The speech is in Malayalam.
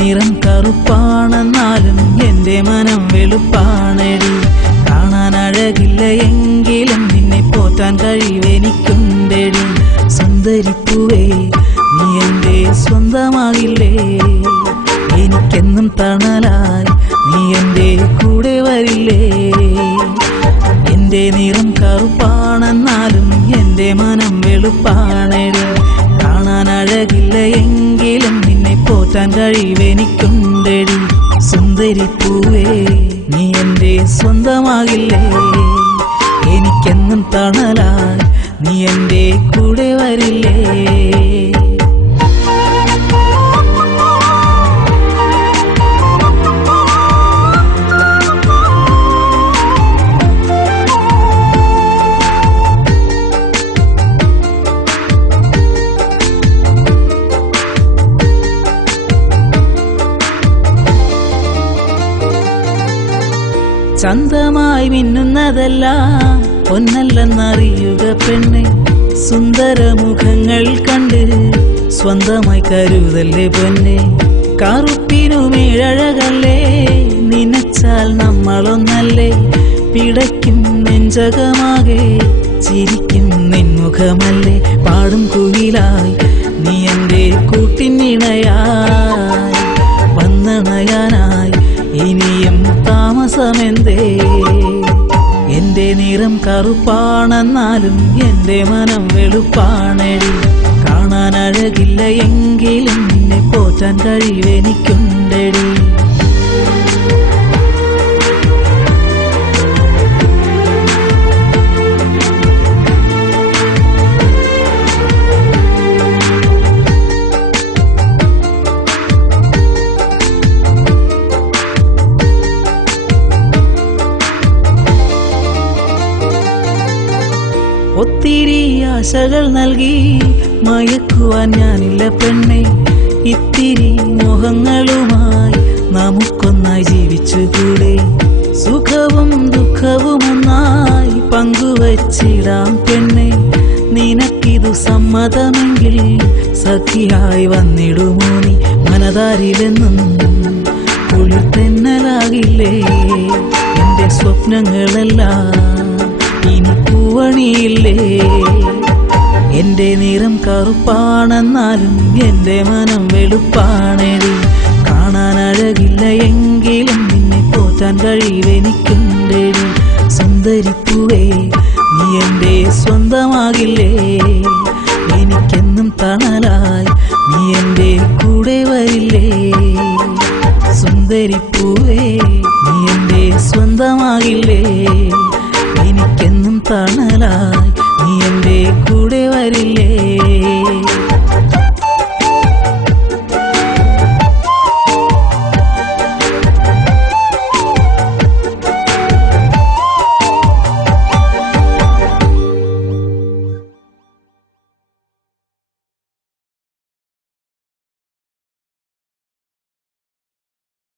നിറം കറുപ്പാണെന്നാലും എൻ്റെ മനം വെളുപ്പാണെടി. കാണാൻ അഴകില്ല എങ്കിലും നിന്നെ പോറ്റാൻ കഴിവെനിക്കുണ്ടെടി. സുന്ദരിപ്പൂവേ നീ എൻ്റെ സ്വന്തമാകില്ലേ? എനിക്കെന്നും തണലായി നീ എൻ്റെ കൂടെ വരില്ലേ? എൻ്റെ നിറം കറുപ്പാണെന്നാലും എൻ്റെ മനം വെളുപ്പാണെടി. കാണാൻ അഴകില്ല എങ്കിലും നിന്നെ പോറ്റാൻ കഴിവെനിക്കുണ്ടെടി. സുന്ദരിപ്പൂവേ നീ എൻ്റെ സ്വന്തമാകില്ലേ? എനിക്കെന്നും തണലായി നീ എൻ്റെ കൂടെ വരില്ലേ? ചന്തമായി മിന്നുന്നതെല്ലാം പൊന്നല്ലെന്നറിയുക പെണ്ണെ. സുന്ദരമുഖങ്ങൾ കണ്ട് സ്വന്തമായി കരുതല്ലേ പൊന്നെ. കറുപ്പിനുമേഴഴകല്ലേ നനച്ചാൽ നമ്മളൊന്നല്ലേ? പിടയ്ക്കും നെഞ്ചകമാകെ ചിരിക്കും നിൻമുഖമല്ലേ? പാടും കുയിലായി നീ എൻ്റെ കൂട്ടിനിണയായി വന്നണയാനായി ഇനിയും താമസമെന്തേ? എൻ്റെ നിറം കറുപ്പാണെന്നാലും എൻ്റെ മനം വെളുപ്പാണെടി. കാണാൻ അഴകില്ല എങ്കിലും നിന്നെ പോറ്റാൻ കഴിവെനിക്കുണ്ടെടി. ഒത്തിരി ആശകൾ നൽകി മയക്കുവാൻ ഞാനില്ല പെണ്ണെ. ഇത്തിരി മോഹങ്ങളുമായി നമുക്കൊന്നായി ജീവിച്ചുകൂടെ? സുഖവും ദുഃഖവും ഒന്നായി പങ്കുവച്ചിടാം പെണ്ണെ. നിനക്കിതു സമ്മതമെങ്കിൽ സഖിയായി വന്നിടുമോ നീ? മനതാരിലെന്നും കുളിർത്തെന്നലാകില്ലേ എൻ്റെ സ്വപ്നങ്ങളെല്ലാം ഇനി പൂവണിയില്ലേ? എൻ്റെ നിറം കറുപ്പാണെന്നാലും എൻ്റെ മനം വെളുപ്പാണെടി. കാണാൻ അഴകില്ല എങ്കിലും നിന്നെ പോറ്റാൻ കഴിവെനിക്കുണ്ടെടി. സുന്ദരിപ്പൂവേ നീ എൻ്റെ സ്വന്തമാകില്ലേ?